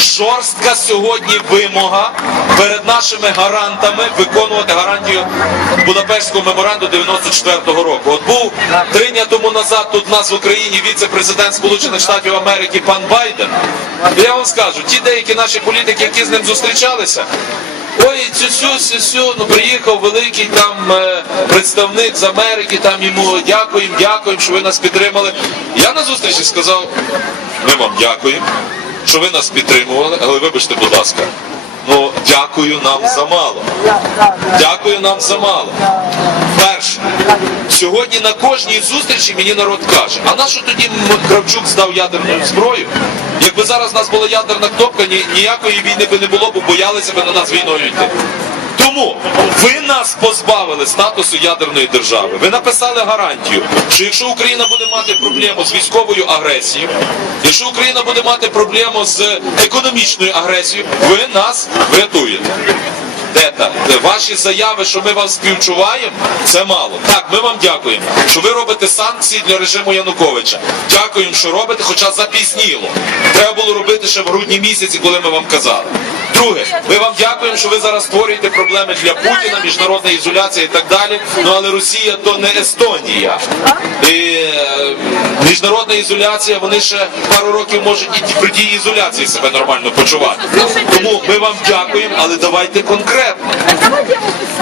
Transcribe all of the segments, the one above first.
жорстка сьогодні вимога перед нашими гарантами виконувати гарантію Будапештського меморандуму 94-го року. От був три дня тому назад тут у нас в Україні віце-президент Сполучених Штатів Америки пан Байден. І я вам скажу, ті деякі наші політики, які з ним зустрічалися. Ой, цю сю ну приїхав великий там е, представник з Америки, там йому дякуємо, дякуємо, що ви нас підтримали. Я на зустрічі сказав, ми вам дякуємо, що ви нас підтримували, але вибачте, будь ласка, ну дякую нам замало. Дякую нам замало. Перше, сьогодні на кожній зустрічі мені народ каже, а на що тоді Кравчук здав ядерну зброю? Якби зараз у нас була ядерна кнопка, ні, ніякої війни би не було, бо боялися би на нас війною йти. Тому ви нас позбавили статусу ядерної держави. Ви написали гарантію, що якщо Україна буде мати проблему з військовою агресією, якщо Україна буде мати проблему з економічною агресією, ви нас врятуєте. Де та? Де Ваші заяви, що ми вас співчуваємо, це мало. Так, ми вам дякуємо, що ви робите санкції для режиму Януковича. Дякуємо, що робите, хоча запізніло. Треба було робити ще в грудні місяці, коли ми вам казали. Друге, ми вам дякуємо, що ви зараз створюєте проблеми для Путіна, міжнародна ізоляція і так далі. Ну але Росія то не Естонія. І е, міжнародна ізоляція, вони ще пару років можуть і при тій ізоляції себе нормально почувати. Тому ми вам дякуємо, але давайте конкретно.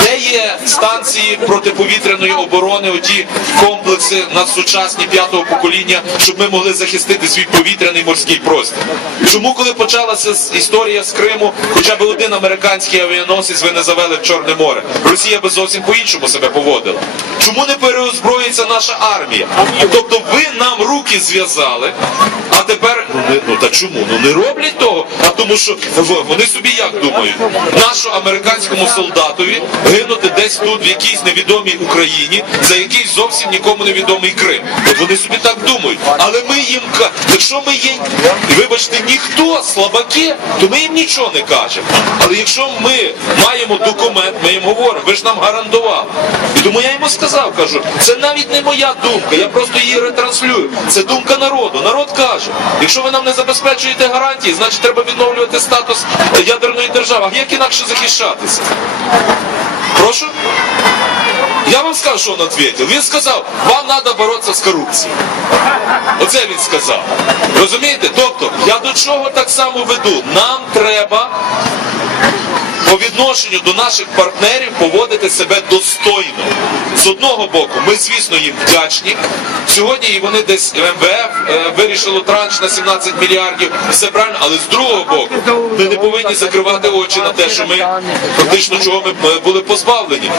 Де є станції протиповітряної оборони, оті комплекси надсучасні п'ятого покоління, щоб ми могли захистити свій повітряний морський простір? Чому, коли почалася історія з Криму, хоча б один американський авіаносець ви не завели в Чорне море? Росія би зовсім по-іншому себе поводила. Чому не переозброюється наша армія? Тобто ви нам руки зв'язали, а тепер ну, ну та чому? Ну не роблять того, а тому що вони собі як думають? Нашу американському солдатові гинути десь тут в якійсь невідомій Україні за якийсь зовсім нікому невідомий Крим. От вони собі так думають. Але ми їм якщо ми є, вибачте, ніхто слабаки, то ми їм нічого не кажемо. Але якщо ми маємо документ, ми їм говоримо, ви ж нам гарантували. І тому я йому сказав, кажу, це навіть не моя думка, я просто її ретранслюю. Це думка народу. Народ каже, якщо ви нам не забезпечуєте гарантії, значить треба відновлювати статус ядерної держави. А як інакше захищатися? Прошу? Я вам скажу, що він відповів. Він сказав, вам треба боротися з корупцією. Оце він сказав. Розумієте? Тобто, я до чого так само веду? Нам треба по відношенню до наших партнерів поводити себе достойно. З одного боку, ми, звісно, їм вдячні. Сьогодні вони десь МВФ е, вирішило транш на 17 мільярдів, все правильно, але з другого боку, ми не повинні закривати очі на те, що ми фактично чого ми е, були позбавлені.